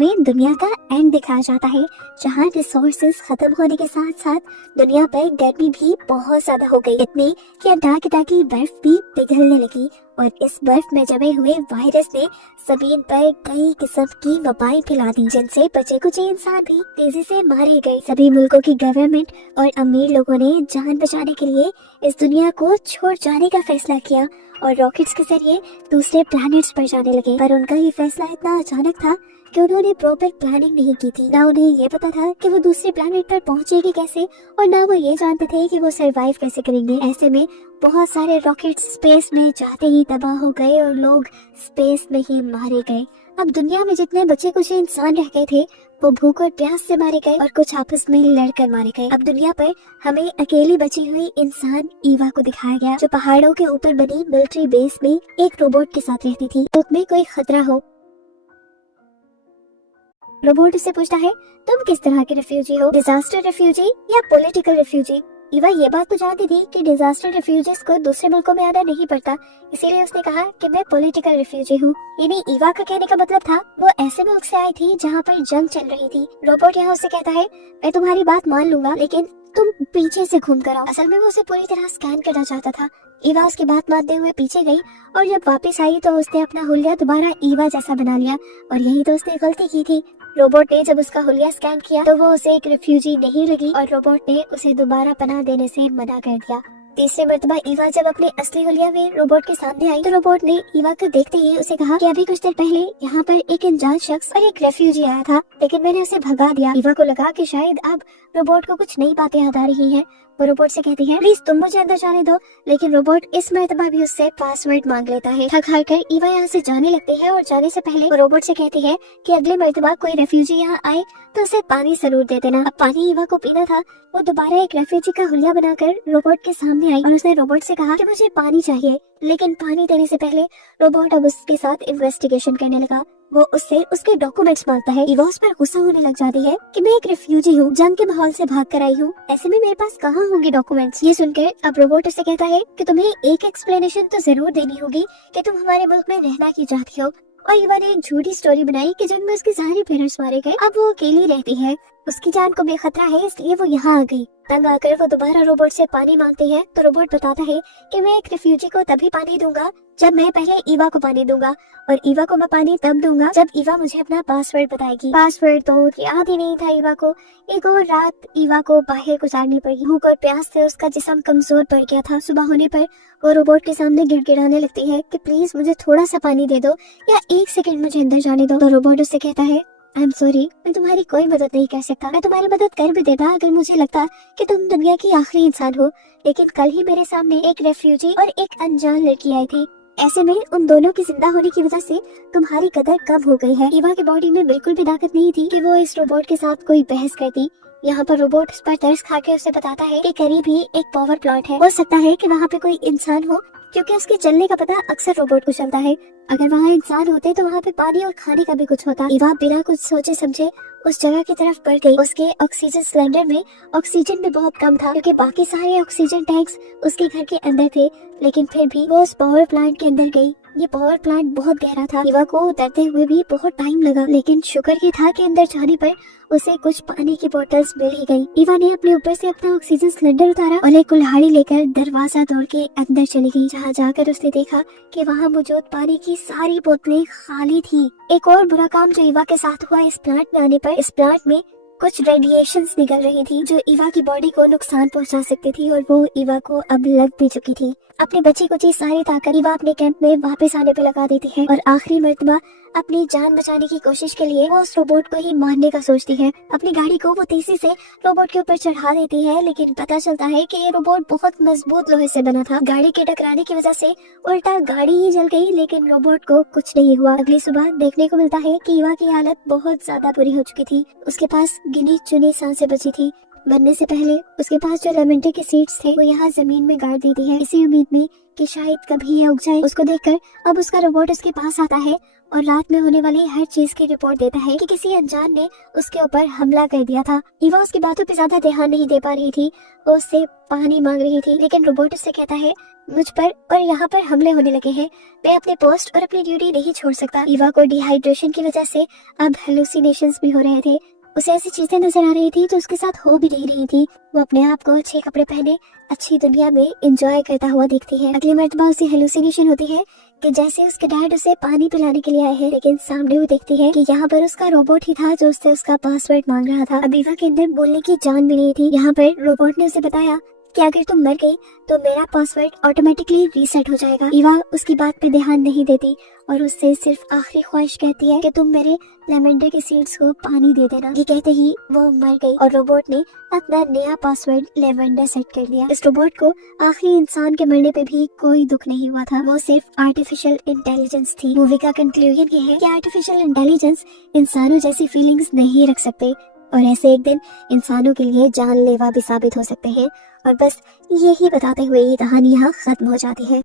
हमें दुनिया का एंड दिखाया जाता है, जहाँ रिसोर्सेज खत्म होने के साथ साथ दुनिया पर गर्मी भी बहुत ज्यादा हो गई, इतनी कि अंटार्कटिका की बर्फ भी पिघलने लगी और इस बर्फ में जमे हुए वायरस ने जमीन पर कई किस्म की वबाएं फैला दी, जिनसे बचे कुछ इंसान भी तेजी से मारे गए। सभी मुल्कों की गवर्नमेंट और अमीर लोगों ने जान बचाने के लिए इस दुनिया को छोड़ जाने का फैसला किया और रॉकेट्स के जरिए दूसरे प्लैनेट्स पर जाने लगे। पर उनका ये फैसला इतना अचानक था कि उन्होंने प्रॉपर प्लानिंग नहीं की थी। ना उन्हें ये पता था कि वो दूसरे प्लैनेट पर पहुंचेगी कैसे और ना वो ये जानते थे कि वो सरवाइव कैसे करेंगे। ऐसे में बहुत सारे रॉकेट्स स्पेस में जाते ही तबाह हो गए और लोग स्पेस में ही मारे गए। अब दुनिया में जितने बचे कुछ इंसान रह गए थे वो भूख और प्यास से मारे गए और कुछ आपस में लड़कर मारे गए। अब दुनिया पर हमें अकेली बची हुई इंसान ईवा को दिखाया गया, जो पहाड़ों के ऊपर बनी मिलिट्री बेस में एक रोबोट के साथ रहती थी। तो तुम्हें कोई खतरा हो, रोबोट उससे पूछता है तुम किस तरह के रिफ्यूजी हो, डिजास्टर रिफ्यूजी या पॉलिटिकल रिफ्यूजी। ईवा ये बात तो जानती थी कि डिजास्टर रिफ्यूजीज को दूसरे मुल्कों में आना नहीं पड़ता, इसीलिए उसने कहा कि मैं पॉलिटिकल रिफ्यूजी हूँ। यानी ईवा का कहने का मतलब था वो ऐसे मुल्क से आई थी जहाँ पर जंग चल रही थी। रोबोट यहाँ उससे कहता है मैं तुम्हारी बात मान लूंगा, लेकिन तुम पीछे से घूम कर आओ। असल में वो उसे पूरी तरह स्कैन करना चाहता था। ईवा उसकी बात मानते हुए पीछे गई और जब वापस आई तो उसने अपना हुलिया दोबारा ईवा जैसा बना लिया और यही तो उसने गलती की थी। रोबोट ने जब उसका हुलिया स्कैन किया तो वो उसे एक रिफ्यूजी नहीं लगी और रोबोट ने उसे दोबारा पनाह देने से मना कर दिया। तीसरी मर्तबा ईवा जब अपने असली हुलिया में रोबोट के सामने आई तो रोबोट ने ईवा को देखते ही उसे कहा कि अभी कुछ देर पहले यहाँ पर एक अनजान शख्स और एक रेफ्यूजी आया था, लेकिन मैंने उसे भगा दिया। ईवा को लगा कि शायद अब रोबोट को कुछ नई बातें याद आ रही हैं। वो रोबोट से कहती है प्लीज तुम मुझे अंदर जाने दो, लेकिन रोबोट इस मर्तबा भी उससे पासवर्ड मांग लेता है। थक हार कर ईवा यहाँ से जाने लगती है और जाने से पहले वो रोबोट से कहती है कि अगले मर्तबा कोई रेफ्यूजी यहाँ आए तो उसे पानी जरूर दे देना। अब पानी ईवा को पीना था। वो दोबारा एक रेफ्यूजी का हुलिया बनाकर रोबोट के सामने आई और उसने रोबोट से कहा कि मुझे पानी चाहिए, लेकिन पानी देने से पहले रोबोट अब उसके साथ इन्वेस्टिगेशन करने लगा। वो उससे उसके डॉक्यूमेंट्स मांगता है। ईवा उस पर गुस्सा होने लग जाती है कि मैं एक रिफ्यूजी हूँ, जंग के माहौल से भाग कर आई हूँ, ऐसे में मेरे पास कहाँ होंगे डॉक्यूमेंट्स। ये सुनकर अब रोबोट उससे कहता है कि तुम्हें एक एक्सप्लेनेशन तो जरूर देनी होगी कि तुम हमारे मुल्क में रहना क्यों चाहती हो। और ईवा ने एक झूठी स्टोरी बनाई कि जिनमें उसके सारे पेरेंट्स मारे गए। अब वो अकेली रहती है, उसकी जान को बेखतरा है, इसलिए वो यहाँ आ गई। तंग आकर वो दोबारा रोबोट से पानी मांगती है तो रोबोट बताता है कि मैं एक रिफ्यूजी को तभी पानी दूंगा जब मैं पहले ईवा को पानी दूंगा, और ईवा को मैं पानी तब दूंगा जब ईवा मुझे अपना पासवर्ड बताएगी। पासवर्ड तो याद ही नहीं था ईवा को। एक और रात ईवा को बाहर गुजारनी पड़ी। भूख और प्यास से उसका जिस्म कमजोर पड़ गया था। सुबह होने पर वो रोबोट के सामने गिड़गिड़ाने लगती है कि प्लीज मुझे थोड़ा सा पानी दे दो या एक सेकंड मुझे अंदर जाने दो। तो रोबोट उससे कहता है आई एम सॉरी, मैं तुम्हारी कोई मदद नहीं कर सकता। मैं तुम्हारी मदद कर भी देता अगर मुझे लगता कि तुम दुनिया की आखिरी इंसान हो, लेकिन कल ही मेरे सामने एक रेफ्यूजी और एक अनजान लड़की आई थी। ऐसे में उन दोनों की जिंदा होने की वजह से तुम्हारी कदर कम हो गई है। ईवा की बॉडी में बिल्कुल भी ताकत नहीं थी कि वो इस रोबोट के साथ कोई बहस करती। यहाँ पर रोबोट उस पर तरस खा के उसे बताता है कि करीब ही एक पावर प्लांट है, हो सकता है कि वहाँ पे कोई इंसान हो, क्योंकि उसके चलने का पता अक्सर रोबोट को चलता है। अगर वहाँ इंसान होते तो वहाँ पे पानी और खाने का भी कुछ होता। ईवा बिना कुछ सोचे समझे उस जगह की तरफ बढ़ गई। उसके ऑक्सीजन सिलेंडर में ऑक्सीजन भी बहुत कम था, क्योंकि बाकी सारे ऑक्सीजन टैंक्स उसके घर के अंदर थे, लेकिन फिर भी वो उस पावर प्लांट के अंदर गई। ये पावर प्लांट बहुत गहरा था। ईवा को उतरते हुए भी बहुत टाइम लगा, लेकिन शुक्र ये था कि अंदर जाने पर उसे कुछ पानी की बोतल्स मिल ही गई। ईवा ने अपने ऊपर से अपना ऑक्सीजन सिलेंडर उतारा और एक कुल्हाड़ी लेकर दरवाजा तोड़ के अंदर चली गई, जहाँ जाकर उसने देखा कि वहाँ मौजूद पानी की सारी बोतलें खाली थी। एक और बुरा काम जो ईवा के साथ हुआ इस प्लांट में आने पर, इस प्लांट में कुछ रेडिएशंस निकल रही थी जो ईवा की बॉडी को नुकसान पहुंचा सकती थी, और वो ईवा को अब लग भी चुकी थी। अपनी बची कुची सारी ताकत ईवा अपने कैंप में वापस आने पे लगा देती है और आखिरी मर्तबा अपनी जान बचाने की कोशिश के लिए वो उस रोबोट को ही मारने का सोचती है। अपनी गाड़ी को वो तेजी से रोबोट के ऊपर चढ़ा देती है, लेकिन पता चलता है कि ये रोबोट बहुत मजबूत लोहे से बना था। गाड़ी के टकराने की वजह से उल्टा गाड़ी ही जल गई, लेकिन रोबोट को कुछ नहीं हुआ। अगली सुबह देखने को मिलता है कि ईवा की हालत बहुत ज्यादा बुरी हो चुकी थी। उसके पास गिनी चुनी सांसें बची थी। मरने से पहले उसके पास जो लेमेंटे के सीड्स थे वो यहाँ जमीन में गाड़ देती है, इसी उम्मीद में कि शायद कभी ये उग जाए। उसको देखकर अब उसका रोबोट उसके पास आता है और रात में होने वाली हर चीज की रिपोर्ट देता है कि किसी अनजान ने उसके ऊपर हमला कर दिया था। ईवा उसकी बातों पे ज्यादा ध्यान नहीं दे पा रही थी, वो उससे पानी मांग रही थी, लेकिन रोबोट उससे कहता है मुझ पर और यहाँ पर हमले होने लगे हैं। मैं अपने पोस्ट और अपनी ड्यूटी नहीं छोड़ सकता। ईवा को डिहाइड्रेशन की वजह से अब हेलुसिनेशंस भी हो रहे थे। उसे ऐसी चीजें नजर आ रही थी जो उसके साथ हो भी नहीं रही थी। वो अपने आप को अच्छे कपड़े पहने अच्छी दुनिया में एंजॉय करता हुआ देखती है। अगली मर्तबा उसे हेलुसिनेशन होती है कि जैसे उसके डैड उसे पानी पिलाने के लिए आए हैं, लेकिन सामने वो देखती है कि यहाँ पर उसका रोबोट ही था जो उससे उसका पासवर्ड मांग रहा था। अब ईवा के अंदर बोलने की जान भी नहीं थी। यहाँ पर रोबोट ने उसे बताया कि अगर तुम मर गई तो मेरा पासवर्ड ऑटोमेटिकली रीसेट हो जाएगा। ईवा उसकी बात पे ध्यान नहीं देती और उससे सिर्फ आखिरी ख्वाहिश कहती है कि तुम मेरे लेवेंडर के सीड्स को पानी दे देना। ये कहते ही वो मर गई और रोबोट ने अपना नया पासवर्ड लेवेंडर सेट कर दिया। इस रोबोट को आखिरी इंसान के मरने पे भी कोई दुख नहीं हुआ था। वो सिर्फ आर्टिफिशियल इंटेलिजेंस थी। मूवी का कंक्लूजन ये है कि आर्टिफिशियल इंटेलिजेंस इंसानों जैसी फीलिंग्स नहीं रख सकते और ऐसे एक दिन इंसानों के लिए जानलेवा भी साबित हो सकते हैं। और बस यही बताते हुए ये कहानी यहाँ खत्म हो जाती है।